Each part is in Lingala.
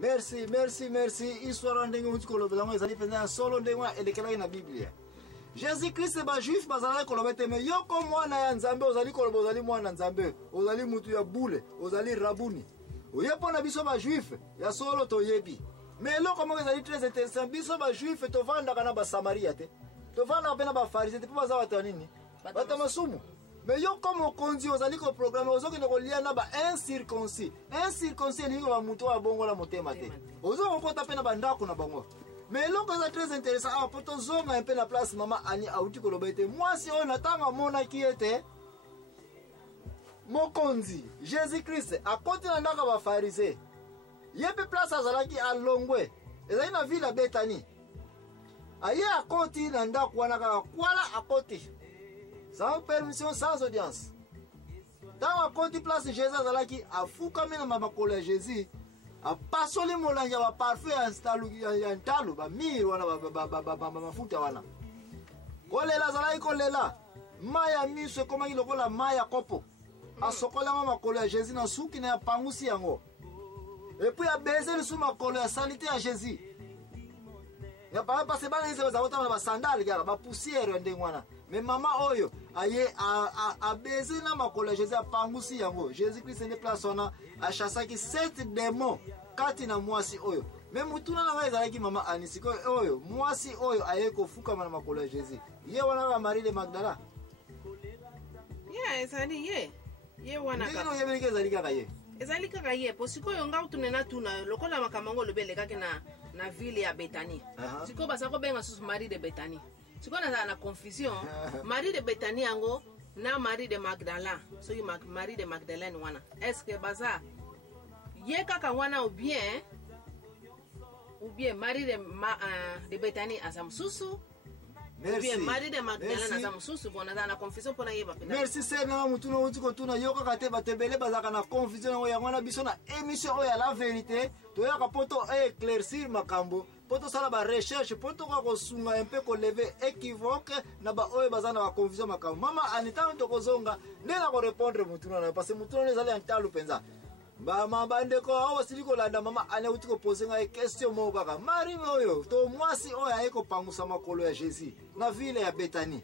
Merci, merci, merci. Histoire ndenge mutu kolobela ngo ezali penza solo ndenge elekela na Biblia. Jésus-Christ ba juif bazala kolobete me yoko mwana ya Nzambe ozali koloba ozali mwana Nzambe, ozali mutu ya bule, ozali rabuni. Oyepo na biso ba juif ya solo toyebi. Mais loko mo ezali très intéressant biso ba juif tovanda kana ba Samaria te. Tovanda pena ba Pharisee te pa baza nini? Bata masumu. Mais yo comme konzi ozali ko programme ozoki na kolia na ba incirconcis. Incirconcis ni ko mutu wa bongo la motema te. Ozo ko ta pena bandako na bango. Mais loko c'est très intéressant ah poto zonga un peu la place mama ani auti ko lobete. Moi si on attend mona ki était mokonzi Jésus-Christ a continue ndaka ba Pharisee. Yepe place azalaki alongwe. Ezali na ville Bethanie. Aye a continue ndako wana ka kwala a côté. Sans permission, sans audience. Dans la côté place Jésus azalaki afuka mena makolo ya Jésus a pasoli molanja ba parfum ya ntalu ba miri wana ba mafuta wana. Kolela azalaki kolela maya miso koma kilokola maya kopo. Asokola makolo ya Jésus na suki na pangusi yango. Et puis a baiser le sous makolo ya salité ya Jésus. Ya pa passer bana nze bazawota na ba sandales gara ba poussière ndengwana. Mais maman oyo aye a baiser na makolo ya Jésus a pangusi yango. Jésus-Christ ne place wana a chassaki 7 démons kati na mwasi oyo. Mais mutuna na ngai ezalaki mama anisiko oyo mwasi oyo aye kofuka na makolo ya Jésus. Ye wana ba Marie de Magdala. Yeah, ezali ye. Ye wana ka. Ndino yebeleke ezali kaka ye. Ezali kaka ye posiko yo nga utunena tuna lokola makamango lobele kaka na ville ya Bethanie. Siko basako benga susu Marie de Bethanie. Siko na confusion Marie de Bethanie yango na Marie de Magdala. So you Marie de Magdalene wana. Est-ce que baza ye kaka wana ou bien Marie de Bethanie azam susu. Merci. Marie de Magdalene azam susu bona na confusion pona yeba pena. Merci sena mutuna utiko tuna yoka kate batebele bazaka na confusion ya ngwana biso na émission oya la vérité to yaka poto éclaircir makambo poto sala ba recherche poto ko sunga un peu ko lever équivoque na ba oyo bazana ba confusion makambo mama anita to kozonga ndena ko répondre mutuna na parce mutuna nezali antalu penza ba mabande ko awo siliko landa mama ane utiko poser nga question mo kaka mari oyo to mwasi oyo ayeko pangusa makolo ya Jésus na ville ya Bethanie.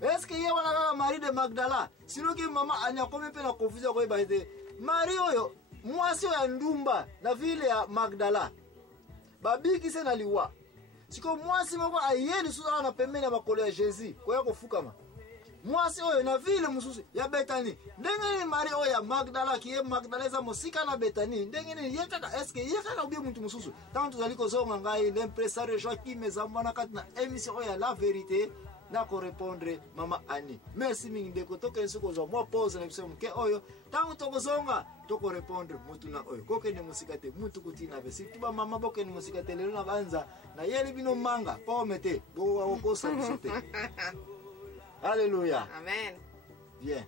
Est-ce que yewana kaka Marie de Magdala siloki mama anya kome pe na confusion ko ibaite Marie oyo mwasi oyo ndumba na ville ya Magdala babiki se na liwa siko mwasi moko ayeli suza na pembeni ya makolo ya Jésus ko yako fukama mwasi oyo na ville mususu ya Bethanie ndenge ni Marie oyo ya Magdala ki ye Magdala za mosika na Bethanie ndenge ni ye kaka est-ce que ye kaka ubie muntu mususu tant tuzali kozonga ngai l'impresario Joachim Zambona katina émission oyo ya la vérité na ko répondre mama Ani. Merci mingi ndeko toke nsuko zo mo pause na biso mke oyo tangu tokozonga toko répondre mutu na oyo koke ne musika te mutu kutina be situba mama boke ne musika te lelo na banza na yeli bino manga pomete bo wa kosa bisote. Alléluia. Amen. Bien.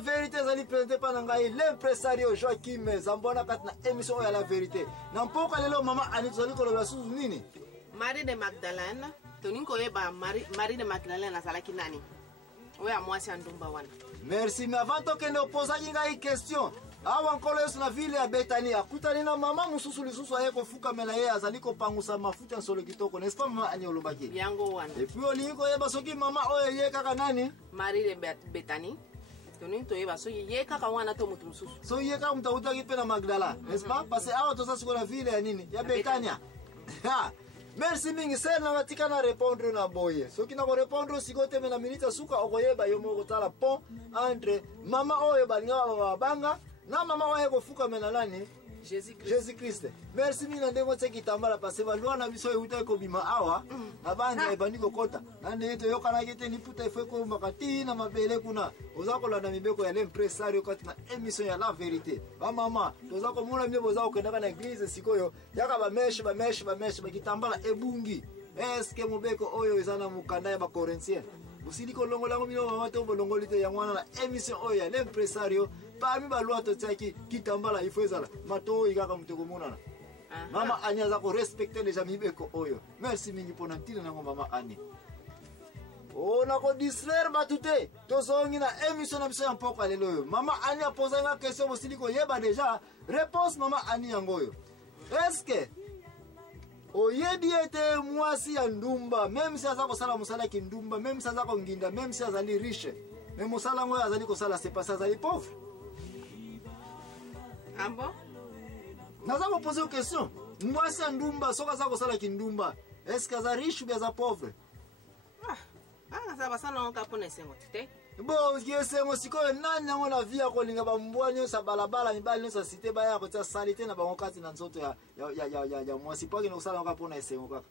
Vérité zali présenté par ngai l'impresario Joachim Zambona katina émission ya la vérité. Nampoka lelo mama Ani zali ko loba suzu nini? Marie de Magdalene toninko yeba Marie de Magdalene azalaki nani? Oya mwasi andumba wana. Merci mais avant to kende poser ngai question. awa nkolo yesu na ville ya Betani akutani na mama mususu lisusu aye kofukamela ye azali kopangusa mafuta nsolo kitoko, n'est-ce pas mama ani olobaki yango wana. Et puis olingi koyeba soki mama oyo ye kaka nani Marie de Betani toni toyeba soki ye kaka wana to mutu mususu so ye kaka mutu akutaki mpe na Magdala, n'est-ce pas? Parce que awa toza siko na ville ya nini ya Betania. Merci mingi sena batika na répondre na boye soki na ko répondre siko teme na minute suka okoyeba yo moko tala pont entre mama oyo balinga babanga na mama waye kofukamela nani Jésus Christ. Merci mina ndengo tseki tambala parce balwa na biso euta ko bima awa na bandi ebandi kokota na ndeto yokana kete ni puta ifwe ko makati na mabele kuna oza kolanda mibeko ya l'impresario kati na émission ya la vérité. Ba mama toza ko mona mye boza okendaka na église sikoyo yaka ba mesh bakitambala ebungi. Est-ce que mobeko oyo ezana mukanda ya ba Corinthiens usiliko longo lango mino mama to bolongo lite ya mwana na émission oyo ya l'impresario parmi balwa to tsaki kitambala ifo ezala mato ikaka muteko monana. Mama Ani aza ko respecter les amis beko oyo. Merci mingi pona ntina nango mama Ani. On ko distraire batute to zongi na émission na biso ya mpoko lelo. Mama Ani a posé une question usiliko yeba déjà réponse mama Ani yangoyo. Est-ce que oyebi ete mwasi ya ndumba même si aza kosala musala ki ndumba même si aza ko nginda même si azali riche mais musala ngoyo azali kosala c'est pas ça azali pauvre? Ah bon? Naza ko poser une question. Mwasi ya ndumba soka aza kosala ki ndumba est-ce que aza riche ou bien aza pauvre? Ça va ça non kapona sengo tete. Bon, yesengo sikoyo nani nango na via kolinga bambwa nyosa balabala mibali nyosa cité baya ko tia salite na bango kati na nzoto ya mwasi paki no sala ngapona esengo kaka.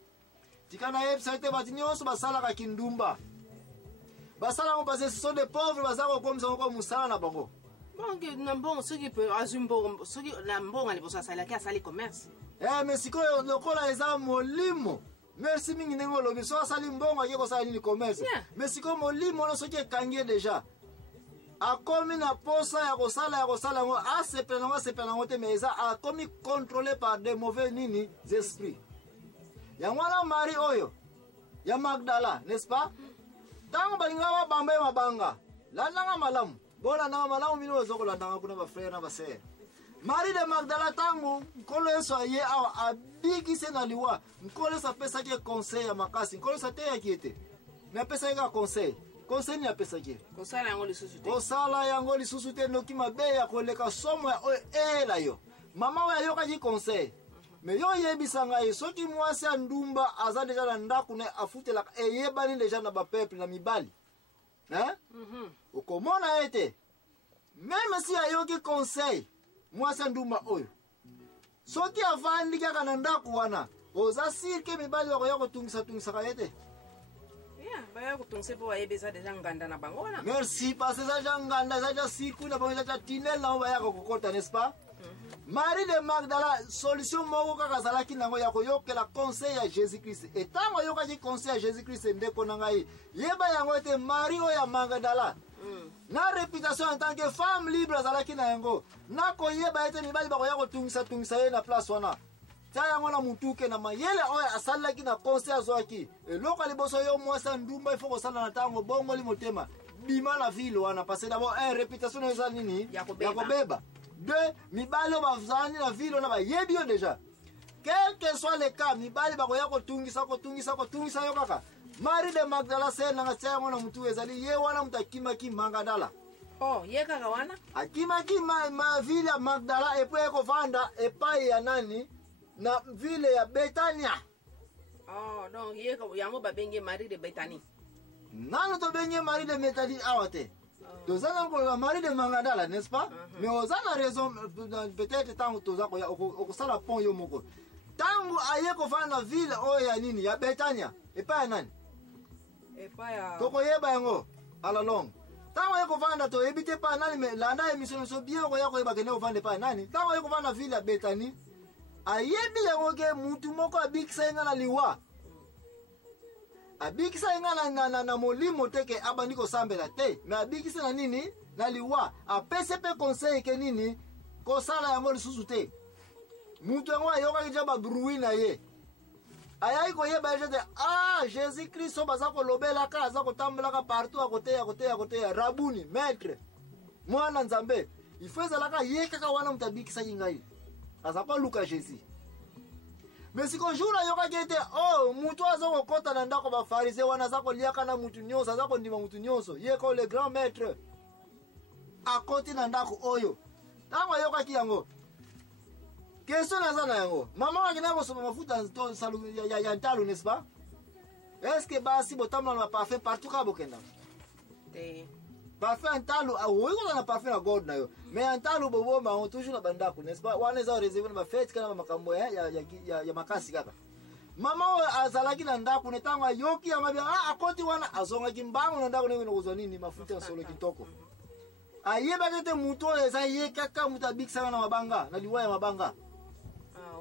Tikana yep salite bati nyoso basala ka kindumba. Basala ngo parce ce sont des pauvres bazako comme ça ko musala na bango. Bon que nambongo soki pe azumbo soki nambongo ali bosa sala ka sali commerce. Mais sikoyo lokola eza molimo. Merci mingi nengo lobi so asali mbongo akiko sala ni commerce. Mais siko molimo no soki ekangie déjà. Akomi na posa ya kosala ngo asepela ngo te mais eza akomi contrôlé par des mauvais nini esprits. Ya mwana Marie oyo ya Magdala, n'est-ce pas? Tango balinga bamba mabanga. Landanga malamu. Bona na malamu mino zoko landanga kuna ba frère na ba sœur. Marie de Magdala tango nkolo yeso aye awa abiki sena liwa nkolo sa pesa ke conseil ya makasi nkolo sa te ya kiete na pesa ka conseil ni apesa ke kosala yango lisusu te kosala yango lisusu te noki mabe ya koleka somo ya ela yo mama wa yoka ki conseil mais yo yebisanga ye soki mwasi ya ndumba aza deja na ndaku ne afutela eyebani deja na ba peuple na mibali ukomona ete même si ayoki conseil mwasa ndumba oyo soki avandi kaka na ndaku wana oza sirke mibali wako yako tungisa kayete baya kutungisa po ayebeza deja nganda na bango wana. Merci parce que ça nganda ça sirku na bango ça tinel na baya ko kokota, n'est-ce pas? Marie de Magdala solution moko kaka zalaki nango yako yokela conseil ya Jésus-Christ et tango yokaki conseil ya Jésus-Christ ndeko na ngai yeba yango ete Marie o ya Magdala na réputation en tant que femme libre zalaki na yango na koyeba ete mibali bako yako tungisa ye na place wana ta yango na mutuke na mayele oyo asalaki na conseil azwaki eloko liboso yo mwasa ndumba ifo kosala na tango bongo li motema bima na ville wana parce d'abord réputation eza nini ya kobeba deux mibali bavzani na ville na bayebi yo déjà quel que soit le cas mibali bako yako tungisa yo kaka Marie de Magdala sena nga tia ngona mutu ezali ye wana mutakima ki Magdala. Oh, ye kaka wana? Akima ki ma ville ya Magdala epo eko vanda epai ya nani na ville ya Betania. Oh, donc ye yango babenge Marie de Betani. Nano to benge Marie de Betani awate. Tozana ko Marie de Magdala, n'est-ce pas? Mais ozana raison peut-être tango tozako ya okosala pont yo moko. Tango ayeko vanda ville oyo ya nini ya Betania epai ya nani? Toko yeba yango ala long. Tango yeko vanda to ebite pa nani me landa emission so bien ko yako yeba kene ovande pa nani. Tango yeko vanda ville ya Betani ayebi yango ke mutu moko abikisa nga na liwa. Abikisa nga na molimo teke abandi ko sambela te. Me abikisa na nini? Na liwa. Apese pe conseil ke nini? Ko sala yango lisusu te. Mutu yango ayoka ke jaba bruit na ye. Ayayi koyeba ejete Jésus Christ baza ko lobela ka aza ko tambola ka partout à côté rabuni maître mwana nzambe il faut ezalaka ye kaka wana mutabikisaki ngai azakwa luka Jésus. Mais si konjura yoka kete oh mutu aza kokota na ndako ba farisé wana aza koliaka na mutu nyonso aza kondima mutu nyonso ye ko le grand maître akoti na ndako oyo tango yoka ki yango question naza na yango mama wakina kosoma mafuta ya ntalo n'est-ce pas? Est-ce que basi botamla na parfum partout ka bokenda parfum ntalo awo ko na parfum na god na yo mais ntalo boboma on toujours na bandako n'est-ce pas? Wana za réserver na fête kana makambo ya makasi kaka mama azalaki na ndako netanga yoki ya mabia akoti wana azonga kimbango na ndako neno kuzwa nini mafuta ya solo kitoko ayeba kete muto eza ye kaka mutabiki sana na mabanga na liwa ya mabanga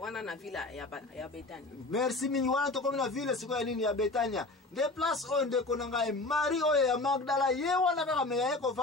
wana na villa ya Betania. Merci mingi wana tokomi na vile siko ya nini ya Betania. De place on de konanga Marie oyo ya Magdala ye wana kaka meya eko